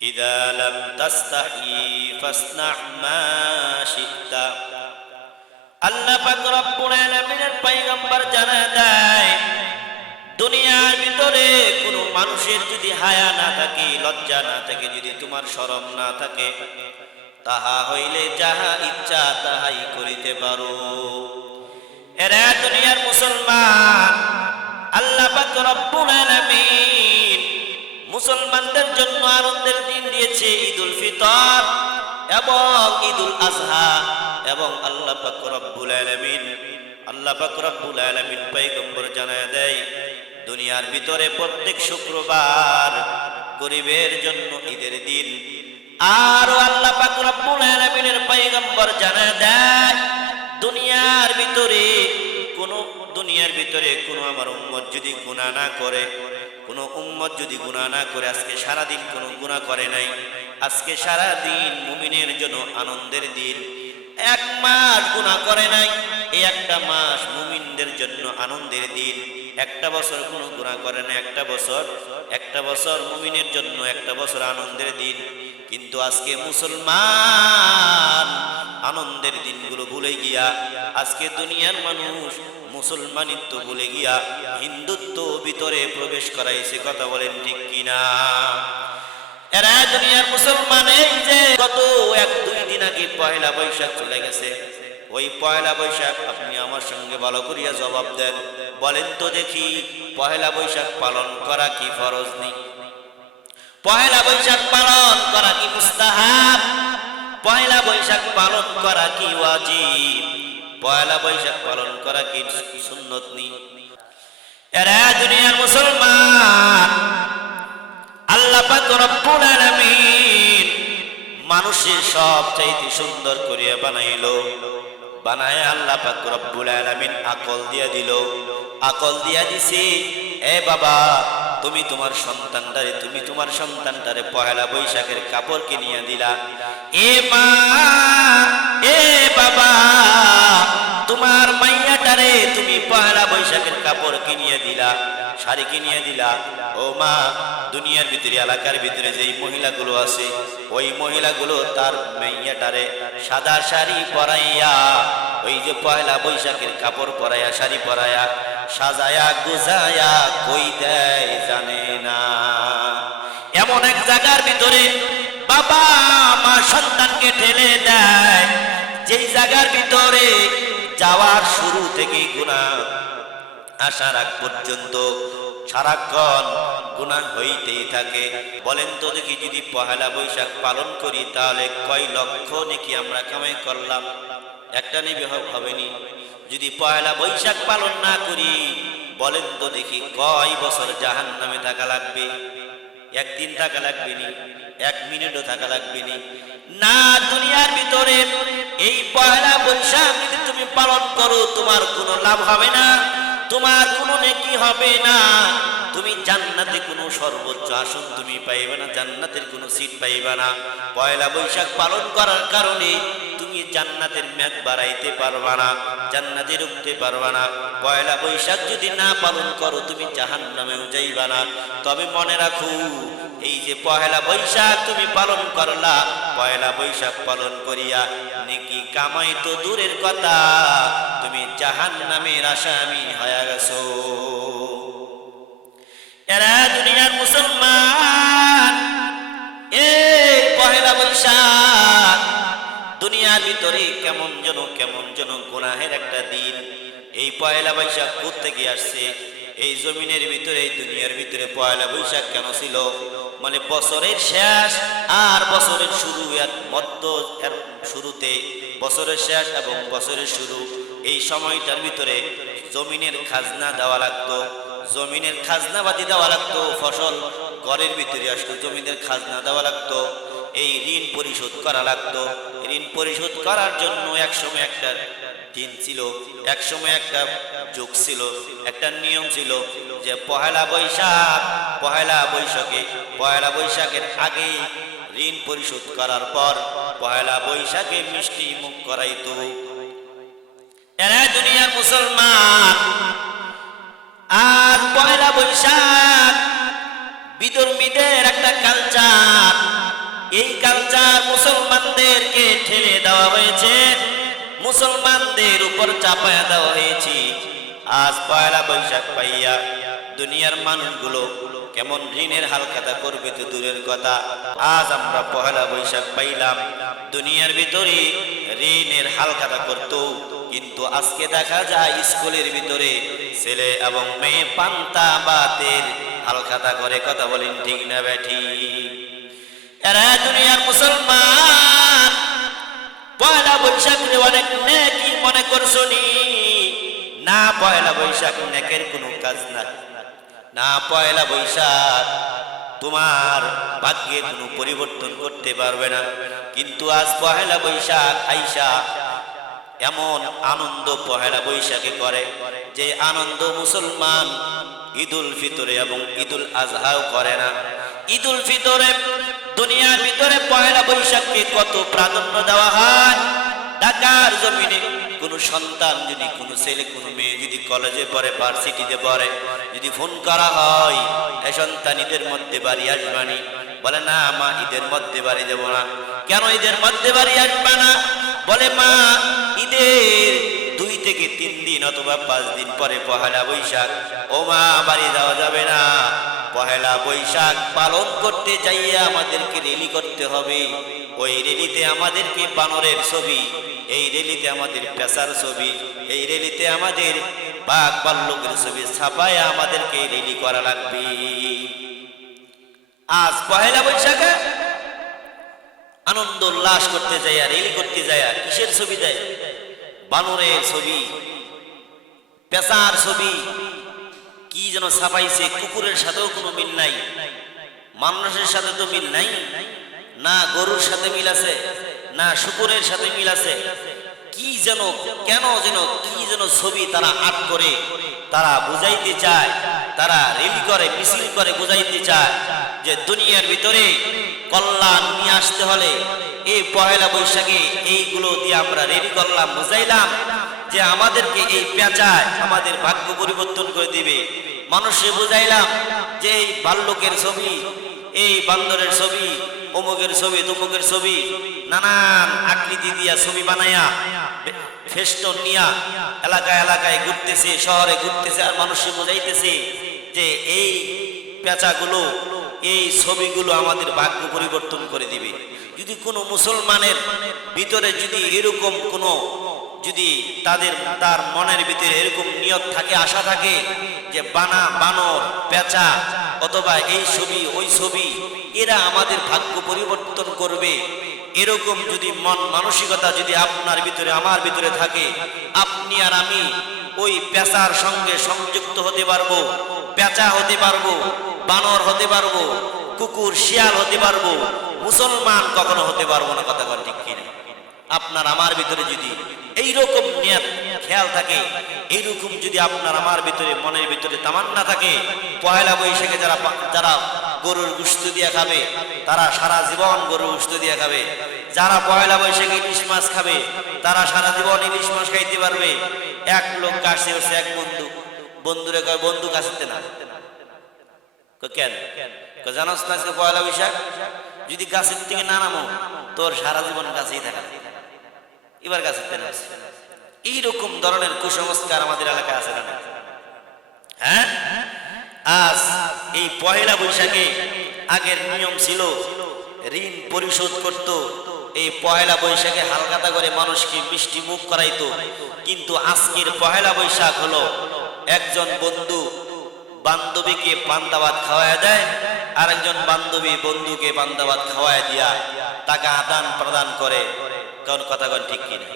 ইযা লাম তাস্তাহি ফাসনা মা শি'তা। আল্লাহ পাক রব্বুল আলামিনের পয়গম্বর জানায় দেয়, দুনিয়ার ভিতরে কোনো মানুষের যদি হায়া না থাকে, লজ্জা না থাকে, যদি তোমার শরম না থাকে, তাহা হইলে যাহা ইচ্ছা তাহাই করিতে পারো। এরা দুনিয়ার মুসলমান, আল্লাহ পাক রব্বুল আলামিন মুসলমানদের জন্য আনন্দের দিন দিয়েছে ঈদুল ফিতর এবং ঈদুল আজহা। এবং আল্লাহ পাক রব্বুল আলামিন পয়গম্বর জানায় দেয়, দুনিয়ার ভিতরে প্রত্যেক শুক্রবার গরিবের জন্য ঈদের দিন। আর আল্লাহ পাক রব্বুল আলামিনের পয়গম্বর জানায় দেয়, দুনিয়ার ভিতরে কোনো আমার উম্মত যদি গুনাহ না করে, কোনো উম্মত যদি গুনাহ না করে, আজকে সারাদিন কোনো গুনাহ করে নাই, আজকে সারাদিন মুমিনের জন্য আনন্দের দিন। এক মাস গুনাহ করে নাই, এই একটা মাস মুমিনদের জন্য আনন্দের দিন। একটা বছর কোনো গুনাহ করে না, একটা বছর মুমিনের জন্য একটা বছর আনন্দের দিন। কিন্তু আজকে মুসলমান আনন্দের দিনগুলো ভুলে গিয়া, আজকে দুনিয়ার মানুষ মুসলমানিত্ব ভুলে গিয়া হিন্দুত্ব ভিতরে প্রবেশ করাইছে। কথা বলেন ঠিক কিনা? এরা দুনিয়ার মুসলমান, এই যে গত 1-2 দিন আগে পয়লা বৈশাখ চলে গেছে, ওই পয়লা বৈশাখ আপনি আমার সঙ্গে ভালো করিয়া জবাব দেন। বলেন তো দেখি, পয়লা বৈশাখ পালন করা কি ফরজ নেই? পয়লা বৈশাখ পালন করা কি মুস্তাহাব? পয়লা বৈশাখ পালন করা কি ওয়াজিব? পয়লা বৈশাখ পালন করা কি সুন্নত নেই? এরা দুনিয়ার মুসলমান, আল্লাহ পাক রব্বুল আলামিন মানুষের সবচাইতে সুন্দর করিয়া বানাইলো। বানায় আল্লাহ পাক রব্বুল আলামিন আকল দিয়া দিল। আকল দিয়া দিছি, এ বাবা, তুমি তোমার সন্তানটারে পয়লা বৈশাখের কাপড় কিনিয়া দিলা। এ মা, এ বাবা, তোমার মাইয়াটারে তুমি পয়লা বৈশাখের কাপড় কিনিয়া দিলা, শাড়ি কিনিয়া দিলা। ও মা, দুনিয়ার ভিতরে, এলাকার ভিতরে যেই মহিলাগুলো আছে, ওই মহিলাগুলো তার মাইয়াটারে সাদা শাড়ি পরাইয়া, ওই যে পয়লা বৈশাখের কাপড় পরাইয়া, শাড়ি পরাইয়া, সাজায়া গুজায়া কই দেয় জানে না। এমন এক জায়গার ভিতরে বাবা মা সন্তানকে ঠেলে দেয়, যেই জায়গার ভিতরে যাওয়ার শুরু থেকে গুনাহ আসার আগ পর্যন্ত সারাক্ষণ গুনাহ হইতেই থাকে। বলেন তো দেখি, যদি পহেলা বৈশাখ পালন করি তাহলে কয় লক্ষ নেকি আমরা কামাই করলাম? একটা নেবে হবেনি। যদি পয়লা বৈশাখ পালন না করি, বলেন তো দেখি কয় বছর জাহান্নামে থাকা লাগবে? একদিন থাকা লাগবে নি? 1 মিনিটও থাকা লাগবে নি? না, দুনিয়ার ভিতরে এই পয়লা বৈশাখ যদি তুমি পালন করো, তোমার কোনো লাভ হবে না, তোমার কোনো নেকি হবে না। তুমি জান্নাতে কোনো সর্বোচ্চ আসন তুমি পাইবে না, জান্নাতের কোনো সিট পাইবে না। পয়লা বৈশাখ পালন করার কারণে তুমি জান্নাতের মেয়াদ বাড়াইতে পারবা না, জান্নাতে ঢুকতে পারবা না। পয়লা বৈশাখ যদি না পালন করো, তুমি জাহান্নামেও যাইবা না। তবে মনে রাখো, এই যে পয়লা বৈশাখ তুমি পালন করলা, পয়লা বৈশাখ পালন করিয়া নেকি কামাই তো দূরের কথা, তুমি জাহান্নামের আসামি হয়ে গেছো। এরা দুনিয়ার মুসলমান, এই পয়লা বৈশাখ দুনিয়ার ভিতরে কেমন যেন গুনাহের একটা দিন। এই পয়লা বৈশাখ কোত্থেকে আসছে? এই জমিনের ভিতরে, এই দুনিয়ার ভিতরে পয়লা বৈশাখ কেন ছিল? মানে বছরের শেষ আর বছরের শুরু, এর মধ্য, এর শুরুতে বছরের শেষ এবং বছরের শুরু, এই সময়টার ভিতরে জমিনের খাজনা দেওয়া লাগতো, জমিনের খাজনাবাদি দেওয়া লাগতো। ফসল ঘরের ভিতরে আসতো, জমিনের খাজনা দেওয়া লাগতো, এই ঋণ পরিশোধ করা লাগতো। ঋণ পরিশোধ করার জন্য একসময় একটা দিন ছিল, একসময় একটা যুগ ছিল, একটা নিয়ম ছিল যে পয়লা বৈশাখের আগে ঋণ পরিশোধ করার পর পয়লা বৈশাখে মিষ্টি মুখ করাইতো। এরা দুনিয়ার মুসলমান। আর পয়লা বৈশাখ বিধর্মীদের একটা কালচার, এই কালচার মুসলমানদেরকে ঠেলে দেওয়া হয়েছে, মুসলমানদের উপর চাপায়া দেওয়া হয়েছে। আজ পয়লা বৈশাখ পাইয়া দুনিয়ার মানুষগুলো কেমন ঋণের হালখাতা করবে তো দূরের কথা, আজ আমরা পয়লা বৈশাখ পাইলাম, দুনিয়ার ভিতরে ঋণের হালখাতা করত, কিন্তু আজকে দেখা যায় স্কুলের ভিতরে ছেলে এবং মেয়ে পান্তা বাতের হালখাতা করে। কথা বলেন ঠিক না বেঠি? এরা দুনিয়ার মুসলমান পয়লা বৈশাখ অনেক নেকি মনে করছো নি? না, পয়লা বৈশাখ নেকের কোনো কাজ না, না পয়লা বৈশাখ তোমার ভাগ্যে কোনো পরিবর্তন করতে পারবে না। কিন্তু আজ পয়লা বৈশাখ আইসা এমন আনন্দ পয়লা বৈশাখে করে যে আনন্দ মুসলমান ঈদুল ফিতরে এবং ঈদুল আজহাও করে না। ঈদুল ফিতরে দুনিয়ার ভিতরে পয়লা বৈশাখকে কত প্রাধান্য দেওয়া হয়। ঢাকার জমিনে কোন সন্তান যদি, কোন ছেলে কোন মেয়ে যদি কলেজে পড়ে, ভার্সিটিতে পড়ে, যদি ফোন করা হয় এই সন্তান ঈদের মধ্যে বাড়ি আসবানি, বলে না মা ঈদের মধ্যে বাড়ি দেব না। কেন ঈদের মধ্যে বাড়ি আসবা না? বলে মা ঈদের 2 থেকে 3 দিন অথবা 5 দিন পরে পহেলা বৈশাখ, ও মা বাড়ি যাওয়া যাবে না, পহেলা বৈশাখ পালন করতে যাইয়া আমাদেরকে রেলি করতে হবে। ওই রেলিতে আমাদেরকে বানরের ছবি, এই রেলিতে আমাদের পেশার ছবি, এই রেলিতে আমাদের বাঘ ভাল্লুকের ছবি ছাপায় আমাদেরকে রেলি করা লাগবে। আজ পহেলা বৈশাখে আনন্দ উল্লাস করতে যায়, রেলি করতে যায়, কিসের ছবি দেয়? বানরের ছবি, পেশার ছবি, কি যেন ছাপাইছে। কুকুরের সাথেও কোনো মিল নাই, মানুষের সাথে তো মিল নাই, না গরুর সাথে মিল আছে, না শুকুরের সাথে মিল আছে। কি যেন, কেন যেন কি যেন ছবি তারা আর্ট করে, তারা বুঝাইতে চায়, তারা রেলি করে, মিছিল করে বুঝাইতে চায় যে দুনিয়ার ভিতরে কল্যাণ নিয়ে আসতে হলে এই পয়লা বৈশাখে এইগুলো দিয়ে আমরা রেলি করলাম, বুঝাইলাম যে আমাদেরকে এই পেঁচায় আমাদের ভাগ্য পরিবর্তন করে দিবে। মানুষে বুঝাইলাম যে এই ভাল্লুকের ছবি, এই বান্দরের ছবি, অমুকের ছবি, তমুকের ছবি, নানান আকৃতি দিয়া ছবি বানাইয়া ফেস্টন নিয়া এলাকায় এলাকায় ঘুরতেছে, শহরে ঘুরতেছে, আর মানুষে বুঝাইতেছে যে এই পেঁচাগুলো, এই ছবিগুলো আমাদের ভাগ্য পরিবর্তন করে দিবে। যদি কোনো মুসলমানের ভিতরে যদি এরকম কোনো, যদি তার মনের ভিতরে এরকম নিয়ত থাকে, আশা থাকে যে বানর, পেঁচা অথবা এই ছবি ওই ছবি এরা আমাদের ভাগ্য পরিবর্তন করবে, এরকম যদি মন মানসিকতা যদি আপনার ভিতরে আমার ভিতরে থাকে, আপনি আর আমি ওই পেঁচার সঙ্গে সংযুক্ত হতে পারবো, পেঁচা হতে পারবো, বানর হতে পারবো, কুকুর শিয়াল হতে পারবো, মুসলমান কখনো হতে পারবো না। কথা বল ঠিক কিনা? আপনার আমার ভিতরে যদি এইরকম নিয়ত খেয়াল থাকে, এইরকম যদি আপনার আমার ভিতরে মনের ভিতরে তামান্না থাকে, পয়লা বৈশাখে যারা গরুর গোশত দিয়ে খাবে তারা সারা জীবন গরুর গোশত দিয়ে খাবে, যারা পয়লা বৈশাখে ইলিশ মাছ খাবে তারা সারা জীবন ইলিশ মাছ খাইতে পারবে। এক লোক কাছে হচ্ছে এক বন্ধুরে কয়, বন্ধু কাছে না, কেন জানোস না পয়লা বৈশাখ যদি গাছের থেকে না নামো তোর সারা জীবন গাছেই থাকা, এবার গাছের তেনা। এইরকম ধরনের কুসংস্কার আমাদের এলাকায় আছে না? হ্যাঁ, আজ এই পয়লা বৈশাখে আগের নিয়ম ছিল ঋণ পরিশোধ করত, এই পয়লা বৈশাখে হালখাতা করে মানুষকে মিষ্টি মুখ করাইতো। কিন্তু আজকের পয়লা বৈশাখ হলো একজন বন্ধু বান্ধবীকে পান্তা ভাত খাওয়ায় দেয়, আর একজন বান্ধবী বন্ধুকে পান্তা ভাত খাওয়ায় দিয়া টাকা আদান প্রদান করে। কোন কথা কোন ঠিক কিনা?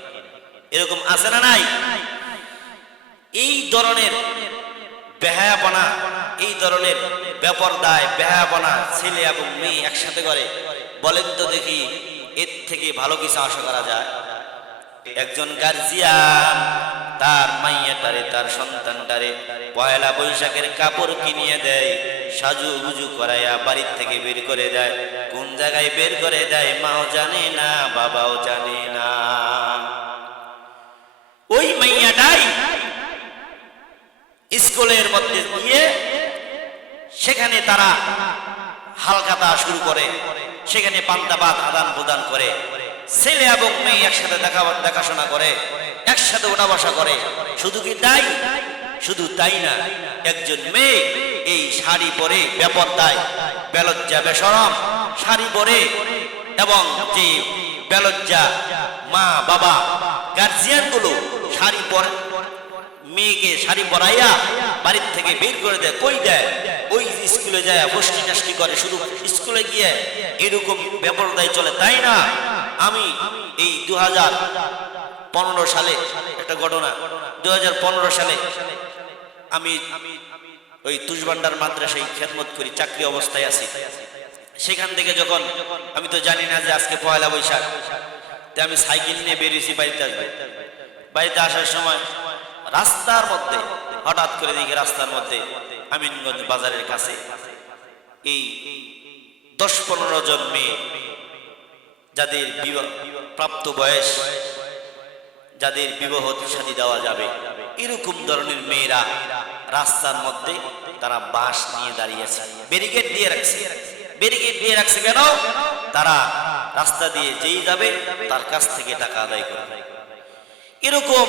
এরকম আছে না নাই? এই ধরনের বেহায়াপনা, এই ধরনের বেপরদায় বেহায়াপনা ছেলে এবং মেয়ে একসাথে করে, বলেন তো দেখি এর থেকে ভালো কিছু আশা করা যায়? একজন গার্জিয়ান তার মাইয়াটারে, তার সন্তানটারে পয়লা বৈশাখের কাপড় কিনিয়ে দেয়, সাজু গুজু করাইয়া বাড়ির থেকে বের করে দেয়। কোন জায়গায় বের করে দেয় মাও জানে না, বাবাও জানে না। ওই মাইয়াটাই স্কুলের মধ্যে গিয়ে সেখানে তারা হালখাতা শুরু করে, সেখানে পান্তা ভাত আদান প্রদান করে, ছেলে এবং মেয়ে একসাথে দেখাশোনা করে, একসাথে ওঠা বসা করে। শুধু কি তাই? শুধু তাই না, একজন মেয়ে এই শাড়ি পরে বেপরদায়, বেলজ্জা বেশরম শাড়ি পরে, এবং যে বেলজ্জা মা বাবা গার্জিয়ান গুলো শাড়ি পরে, মেয়েকে শাড়ি পরাইয়া বাড়ির থেকে বের করে দেয়। কই দেয়? ওই স্কুলে যায় বসটি নাস্তি করে, শুধু স্কুলে গিয়ে এরকম বেপরদায় চলে। তাই না? আমি এই 2015 সালে একটা ঘটনা, 2015 সালে আমি ওই তুষভান্ডার মাদ্রাসায় খেদমত করি, চাকরি অবস্থায় আছি। সেখান থেকে যখন, আমি তো জানি না যে আজকে পয়লা বৈশাখ, তাই আমি সাইকেল নিয়ে বেরিয়েছি বাড়িতে আসবো। বাড়িতে আসার সময় রাস্তার মধ্যে হঠাৎ করে দেখি রাস্তার মধ্যে আমিনগঞ্জ বাজারের কাছে এই 10-15 জন মেয়ে, যাদের প্রাপ্ত বয়স, যাদের বিবাহ শাদী দেওয়া যাবে, এরকম ধরনের মেয়েরা রাস্তার মধ্যে তারা বাঁশ নিয়ে দাঁড়িয়েছে, ব্যারিকেড দিয়ে রাখছে। ব্যারিকেড দিয়ে রাখছে কেন? তারা রাস্তা দিয়ে যেই যাবে তার কাছ থেকে টাকা আদায় করবে। এরকম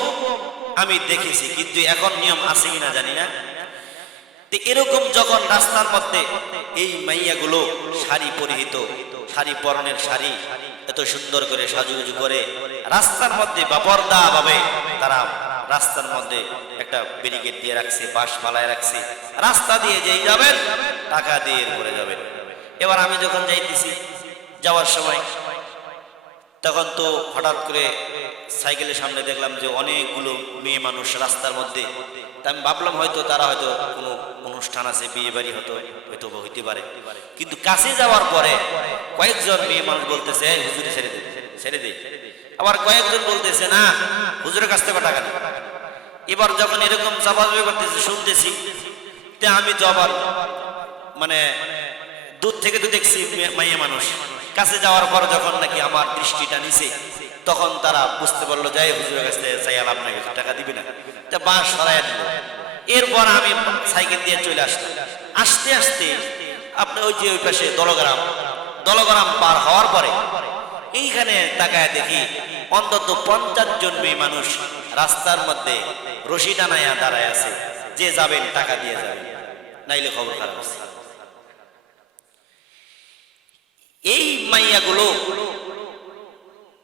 আমি দেখেছি, কিন্তু এখন নিয়ম আছে কিনা জানি না। এরকম যখন রাস্তার মধ্যে এই মাইয়াগুলো শাড়ি পরিহিত, শাড়ি পরনের শাড়ি এত সুন্দর করে সাজুগুজু করে রাস্তার মধ্যে বাপরদা ভাবে তারা রাস্তার মধ্যে একটা ব্যারিকেড দিয়ে রাখছে, বাঁশ পালায় রাখছে, রাস্তা দিয়ে যেই যাবেন টাকা দিয়ে ঘুরে যাবেন। এবার আমি যখন যাইতেছি, যাওয়ার সময় তখন তো হঠাৎ করে সাইকেলের সামনে দেখলাম যে অনেকগুলো মেয়ে মানুষ রাস্তার মধ্যে। তা আমি ভাবলাম হয়তো তারা হয়তো কোনো অনুষ্ঠান আছে, বিয়ে বাড়ি হয়তো হইতে পারে। কিন্তু কাছে যাওয়ার পরে কয়েকজন মেয়ে মানুষ বলতেছে, হুজুরে ছেড়ে দে, ছেড়ে দে। আবার কয়েকজন বলতেছে, না, হুজুরের কাছ থেকে টাকা নেই। এবার যখন এরকম চাপাচাপি করতেছে শুনতেছি, তে আমি তো আবার মানে দূর থেকে তো দেখছি মাইয়া মানুষ, কাছে যাওয়ার পর যখন নাকি আমার দৃষ্টিটা নিছে, তখন তারা বুঝতে পারলো যে হুজুরের কাছে চাই আপনাকে টাকা দিবে না, তা বাঁশ সরাই দিল। এরপর আমি সাইকেল দিয়ে চলে আসলাম। আস্তে আস্তে আপনি ওই যে ওই পাশে দলগ্রাম পার হওয়ার পরে এইখানে তাকায় দেখি অন্তত 50 জন মেয়ে মানুষ রাস্তার মধ্যে রশি টানাইয়া দাঁড়ায় আছে, যে যাবেন টাকা দিয়ে যাবেন, নাইলে খবর খারাপ আছে। এই মাইয়াগুলো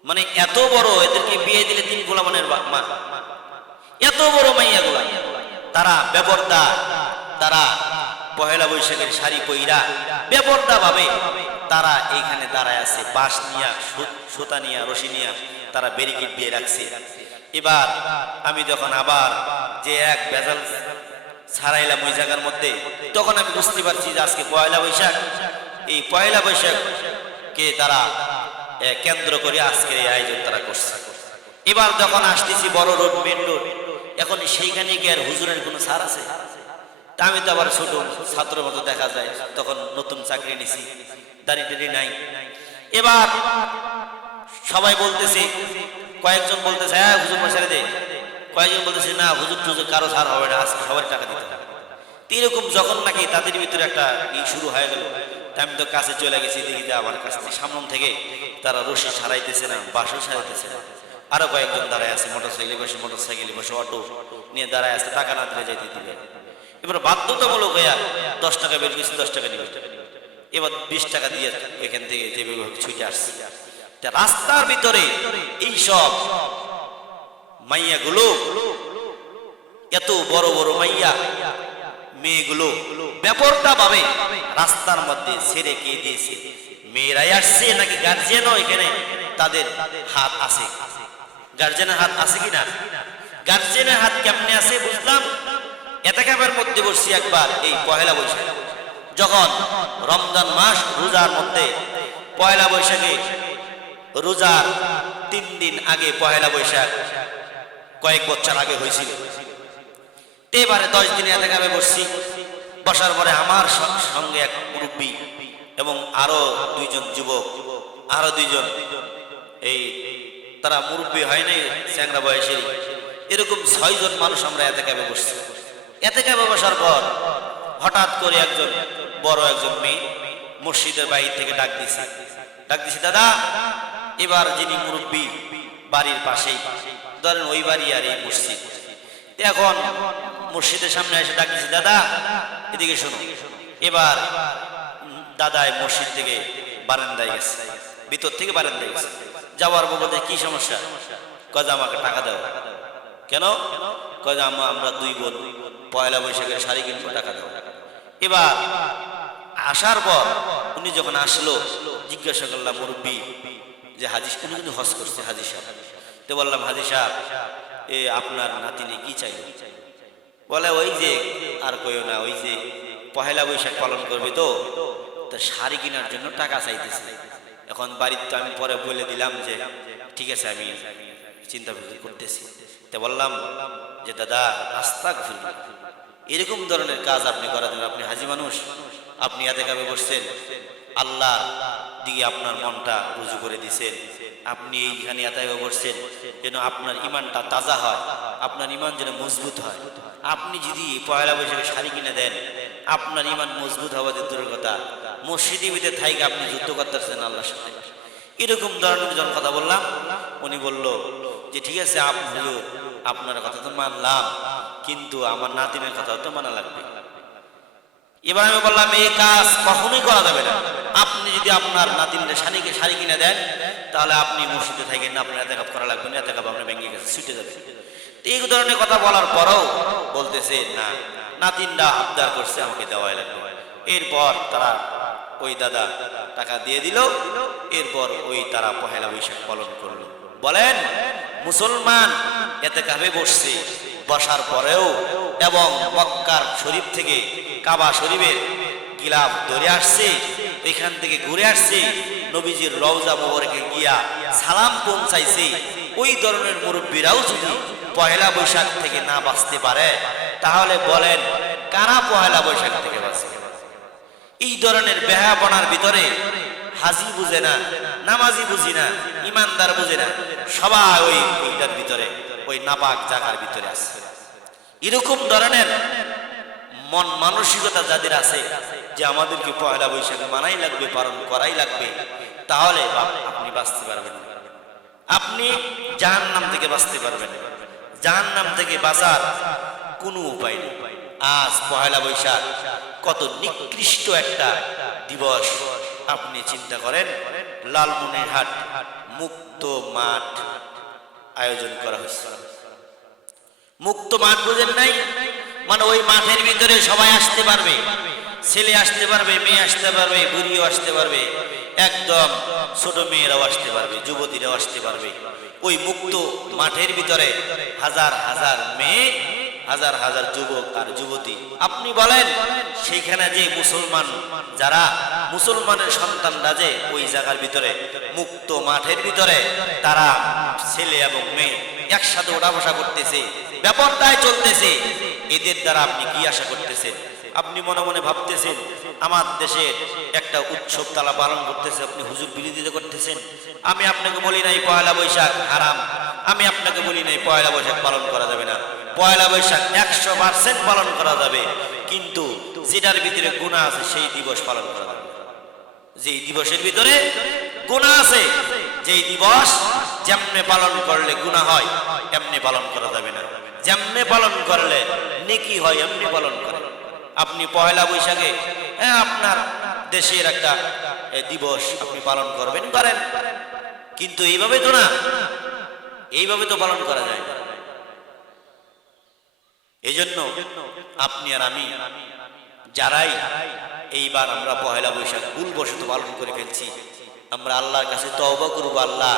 মানে এত বড়, এদেরকে বিয়ে দিলে 3 গোলামানের মা, এত বড় মাইয়াগুলা তারা বেপরদা, তারা পহেলা বৈশাখের শাড়ি পইরা বেপরদা ভাবে তারা এইখানে দাঁড়ায় আছে, বাঁশ নিয়া, সুতা নিয়া, রশি নিয়া তারা ব্যারিকেড দিয়ে রাখছে। এবার আমি যখন আবার যে এক ভেজাল ছাড়াইলাম ওই জায়গার মধ্যে, তখন আমি বুঝতে পারছি যে আজকে পয়লা বৈশাখ। এই পয়লা বৈশাখ কে তারা কেন্দ্র করে আজকের এই আয়োজন তারা করছে। এবার যখন আসতেছি বড় রোড, মেন রোড, এখন সেইখানে কি আর হুজুরের কোনো ছাড় আছে? তা আমি তো আবার ছোট ছাত্র মতো দেখা যায়, তখন নতুন চাকরি নিছি, দাড়ি নাই। এবার সবাই বলতেছে, কয়েকজন বলতেছে হ্যাঁ হুজুর ছেড়ে দে, কয়েকজন বলতেছে না হুজুর টুজুর কারো ছাড় হবে না, আজকে সবার টাকা দিতে হবে। এরকম যখন নাকি তাদের ভিতরে একটা শুরু হয়ে গেল, আমি তো কাছে চলে গেছি, দেখি যে আমার কাছ থেকে সামনে থেকে তারা রশি ছাড়াইতেছে না, বাঁশও ছাড়াইতেছে না। আরো কয়েকজন দাঁড়ায় আছে, মোটরসাইকেলে বসে অটো নিয়ে দাঁড়ায় আছে, টাকা না দিলে যাইতে দিবে। এবার বাধ্যতামূলক হইয়া 10 টাকা বের করেছি, 10 টাকা নিবে। এবার 20 টাকা দিয়ে এখান থেকে যেভাবে ছুটে আসছে। রাস্তার ভিতরে এই সব মাইয়াগুলো, এত বড় বড় মাইয়া মেয়েগুলো ব্যাপারটা ভাবে রাস্তার মধ্যে ছেড়ে কে দিয়েছে। মেয়েরাই আসছে নাকি গার্জিয়ানও এখানে তাদের হাত আছে? গার্জিয়ানের হাত আছে কিনা? গার্জিয়ানের হাত কেমনে আছে বুঝলাম। এতেকাবের মধ্যে বসছি একবার এই পয়লা বৈশাখ, যখন রমজান মাস রোজার মধ্যে পয়লা বৈশাখে, রোজার 3 দিন আগে পয়লা বৈশাখ কয়েক বছর আগে হয়েছিল। এবারে 10 দিনে এতেকাবে বসছি। বসার পরে আমার সঙ্গে এক মুরব্বী এবং আরো 2 জন যুবক, আরো 2 জন, এই তারা মুরব্বী হয় নাই, চ্যাংরা বয়সের, এরকম 6 জন মানুষ আমরা এতেকাবে বসছি। এতেকাবে বসার পর হঠাৎ করে একজন বড় একজন মেয়ে মসজিদের বাইরে থেকে ডাক দিছে, ডাক দিছি, দাদা এবার যিনি মুরব্বী বাড়ির পাশেই, ধরেন ওই বাড়ি আর এই মসজিদ, এখন মসজিদের সামনে এসে ডাক দিছি, দাদা এদিকে শোনো। এবার দাদাই মসজিদ থেকে বারান্দায় গেছে, ভিতর থেকে বারান্দায় গেছে, যাওয়ার বলতে কি সমস্যা? কয় যে আমাকে টাকা দাও। কেন? কয় যে আমরা দুই বোন পয়লা বৈশাখের শাড়ি কিনবো, টাকা দাও। এবার আসার পর উনি যখন আসলো, জিজ্ঞাসা করলাম মুরব্বী যে হাজি, উনি কিন্তু হজ করছে হাজি সাহেব, তো বললাম হাজি সাহেব আপনার নাতিনি কি চাইল? বলে ওই যে আর কইও না, ওই যে পহেলা বৈশাখ পালন করবে তো শাড়ি কেনার জন্য টাকা চাইতেছে। এখন বাড়িতে তো আমি পরে বলে দিলাম যে ঠিক আছে আমি চিন্তা করতেছি। তো বললাম যে দাদা আস্তাগফিরুল্লাহ, এরকম ধরনের কাজ আপনি করা দেবেন? আপনি হাজি মানুষ, আপনি এতেকাবে বসছেন, আল্লাহ দিকে আপনার মনটা রুজু করে দিছেন, আপনি এইখানে এতেকাবে বসছেন যেন আপনার ইমানটা তাজা হয়, আপনার ইমান যেন মজবুত হয়। আপনি যদি পয়লা বৈশাখে শাড়ি কিনে দেন, আপনার ইমান মজবুত হওয়া যে দূরের কথা, মসজিদে ভিতরে থাইকে আপনি যুদ্ধ করতেছেন আল্লাহর সাথে। এরকম ধরনের যখন কথা বললাম, উনি বলল যে ঠিক আছে আপনার কথা তো মানলাম, কিন্তু আমার নাতিনের কথা তো মানা লাগবে। এবার আমি বললাম এই কাজ কখনোই করা যাবে না। আপনি যদি আপনার নাতিনের শাড়ি কিনে দেন, তাহলে আপনি মসজিদে থাকেন না, আপনার এতেকাপ করা লাগবে না, এতেকাপ আপনার ভেঙে গেছে, ছুটে যাবে। এই ধরনের কথা বলার পরেও বলতেছে না, নাতিনরা আবদার করছে আমাকে দেওয়াই লাগবে। এরপর তারা ওই দাদা টাকা দিয়ে দিল, এরপর ওই তারা পহেলা বৈশাখ পালন করলো। বলেন মুসলমান এতেকাবে বসছে, বসার পরেও এবং মক্কার শরীফ থেকে কাবা শরীফের গিলাফ ধরে আসছে, এখান থেকে ঘুরে আসছে, নবীজির রওজা মোবারকে গিয়া সালাম পৌঁছাইছে। ওই ধরনের মুরব্বীরাও যদি পহেলা বৈশাখ থেকে না বাঁচতে পারে, তাহলে বলেন কারা পহেলা বৈশাখ থেকে বাঁচবে? এই ধরনের বেহাপনার ভিতরে হাজি বুঝে না, নামাজি বুঝি না, ইমানদার বুঝে না, সবাই ওইটার ভিতরে, ওই নাপাক জায়গার ভিতরে আছে। এরকম ধরনের মন মানসিকতা যাদের আছে যে আমাদেরকে পয়লা বৈশাখ মানাই লাগবে, পালন করাই লাগবে, তাহলে আপনি বাঁচতে পারবেন না, আপনি জাহান্নাম থেকে বাঁচতে পারবেন। জাহান্নাম থেকে বাঁচার কোনো উপায় নেই। আজ পয়লা বৈশাখ কত নিকৃষ্ট একটা দিবস, আপনি চিন্তা করেন। লালমনিরহাট মুক্ত মাঠ আয়োজন করা হয়েছে। মুক্ত মাঠ বুঝেন নাই? মানে ওই মাঠের ভিতরে সবাই আসতে পারবে, ছেলে আসতে পারবে, মেয়ে আসতে পারবে, বুড়িও আসতে পারবে, একদম ছোট মেয়েরাও আসতে পারবে, যুবতীরাও আসতে পারবে। ওই মুক্ত মাঠের ভিতরে হাজার হাজার মেয়ে, হাজার হাজার যুবক আর যুবতী। আপনি বলেন সেইখানে যে মুসলমান, যারা মুসলমানের সন্তানরা যে ওই জায়গার ভিতরে মুক্ত মাঠের ভিতরে তারা ছেলে এবং মেয়ে একসাথে ওঠা বসা করতেছে, ব্যাপারটাই চলতেছে, এদের দ্বারা আপনি কি আশা করতেছেন? আপনি মনে মনে ভাবতেছেন আমার দেশে একটা উৎসব তারা পালন করতেছে, আপনি হুজুর বিরোধিতা করতেছেন। আমি আপনাকে বলি নাই পয়লা বৈশাখ হারাম, আমি আপনাকে বলি নাই পয়লা বৈশাখ পালন করা যাবে না। পয়লা বৈশাখ 100% পালন করা যাবে, কিন্তু যেটার ভিতরে গুনাহ আছে সেই দিবস পালন করা যাবে। যেই দিবসের ভিতরে গুনাহ আছে, যেই দিবস যেমনে পালন করলে গুনাহ হয় এমনি পালন করা যাবে না, যেমনে পালন করলে নেকি হয় এমনি পালন করেন। আপনি পয়লা বৈশাখে আপনার দেশের একটা দিবস আপনি পালন করবেন, করেন, কিন্তু এইভাবে তো না, এইভাবে তো পালন করা যায় না। এই জন্য আপনি আর আমি যারাই এইবার আমরা পয়লা বৈশাখ ভুলবশত পালন করে ফেলছি, আমরা আল্লাহর কাছে তওবা করব। আল্লাহ,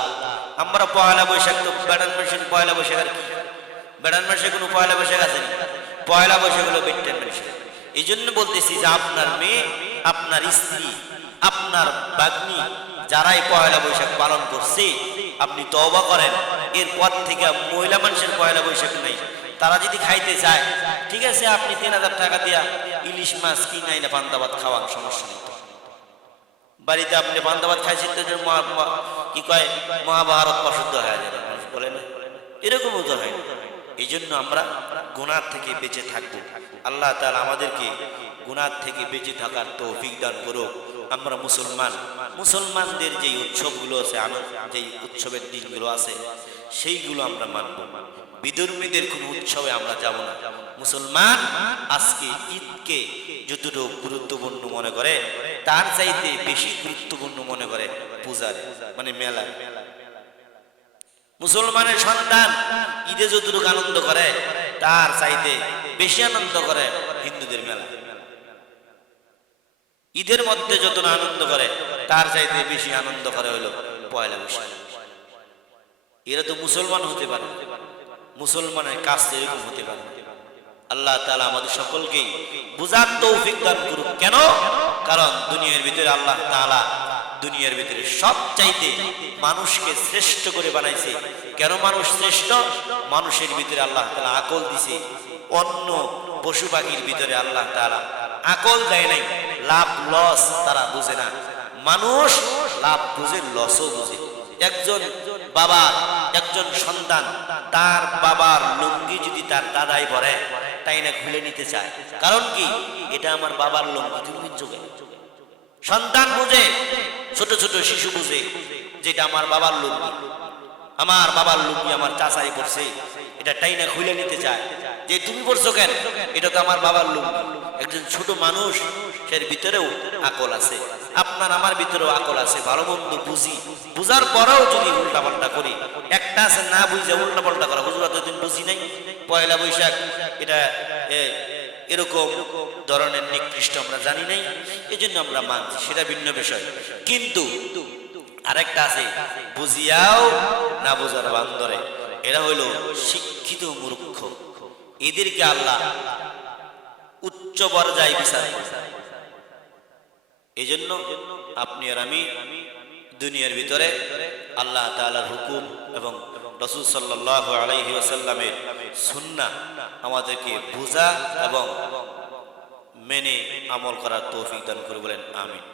আমরা পয়লা বৈশাখ তো বেড়ান মাসে, পয়লা বৈশাখ আর কি, বেড়ান মাসে কোনো পয়লা বৈশাখ আছে না, পয়লা বৈশাখ হলো বেটেন মাসে। এই জন্য বলতেছি যে আপনার মেয়ে, আপনার স্ত্রী, আপনার বাগ্নী যারাই পয়লা বৈশাখ পালন করছে, আপনি তওবা করেন। এরপর থেকে মহিলা মানুষের পয়লা বৈশাখ নেই। তারা যদি খাইতে চায় ঠিক আছে, আপনি 3000 টাকা দিয়া ইলিশ মাছ কিনাই না পান্তা ভাত খাওয়ান, সমস্যা নেই। বাড়িতে আপনি পান্তা ভাত খাইছেন, কি কয় মহাভারত অশুদ্ধ হয়ে যাবে, বলে না, এরকমও তো হয়। এই জন্য আমরা গুনাহ থেকে বেঁচে থাকবো। আল্লাহ তাআলা আমাদেরকে গুনাহ থেকে বেঁচে থাকার তৌফিক দান করুক। আমরা মুসলমান, মুসলমানদের যে উৎসবগুলো আছে, যে উৎসবের দিনগুলো আছে, সেইগুলো আমরা মানব। বিধর্মীদের কোনো উৎসবে আমরা যাব না। মুসলমান আজকে ঈদকে যতটুকু গুরুত্বপূর্ণ মনে করে, তার চাইতে বেশি গুরুত্বপূর্ণ মনে করে পূজার মানে মেলা। মুসলমানের সন্তান ঈদে যতটুকু আনন্দ করে, তার চাইতে বেশি আনন্দ করে হিন্দুদের মেলা। ঈদের মধ্যে যত আনন্দ করে, তার চাইতে বেশি আনন্দ করে হলো পয়লা বৈশাখ। এরা তো মুসলমান হতে পারে, মুসলমানের কাজ এরকম হতে পারে। আল্লাহ তাআলা আমাদের সকলকেই বুঝার তৌফিক দান করুক। কেন? কারণ দুনিয়ার ভিতরে আল্লাহ তাআলা দুনিয়ার ভিতরে সবচাইতে মানুষকে শ্রেষ্ঠ করে বানাইছে। কেন মানুষ শ্রেষ্ঠ? মানুষের ভিতরে আল্লাহ তাআলা আকল দিছে, অন্য পশু পাখির ভিতরে আল্লাহ তাআলা আকল দেয় নাই। লাভ লস তারা বুঝে না, মানুষ লাভ বুঝে, লসও বুঝে। একজন বাবা, একজন সন্তান তার বাবার লুঙ্গি যদি তার দাদাই পরে, তাই না খুলে নিতে চায়। কারণ কি? এটা আমার বাবার লুঙ্গি, তুমি চোখে সন্তান বুঝে, ছোট ছোট শিশু বুঝে যেটা আমার বাবার লুঙ্গি, আমার বাবার লুঙ্গি আমার চাচাই পড়ছে, এটা তাই না খুলে নিতে চায় যে তুমি পড়ছো কেন, এটা তো আমার বাবার লুঙ্গি। একজন ছোট মানুষ, এর ভিতরেও আকল আছে, আপনার আমার ভিতরেও আকল আছে, ভালো মন্দ বুঝি, বুঝার পরেও যদি উল্টা পাল্টা করি। একটা আছে না বুঝে উল্টা পাল্টা করা, হুজুর এতদিন বুঝি নাই, পয়লা বৈশাখ এটা এরকম ধরনের নিকৃষ্ট আমরা জানি নাই, এই জন্য আমরা মানছি, সেটা ভিন্ন বিষয়। কিন্তু আরেকটা আছে বুঝিয়াও না বুঝার বান্দরে, এরা হইল শিক্ষিত মূর্খ। এদেরকে আল্লাহ উচ্চ পর্যায়ে বিচার করে। এই জন্য আপনি আর আমি দুনিয়ার ভিতরে আল্লাহ তাআলার হুকুম এবং রাসূল সাল্লাল্লাহু আলাইহি ওয়াসাল্লামের সুন্নাহ আমাদেরকে বুঝা এবং মেনে আমল করার তৌফিক দান করে, বলেন আমিন।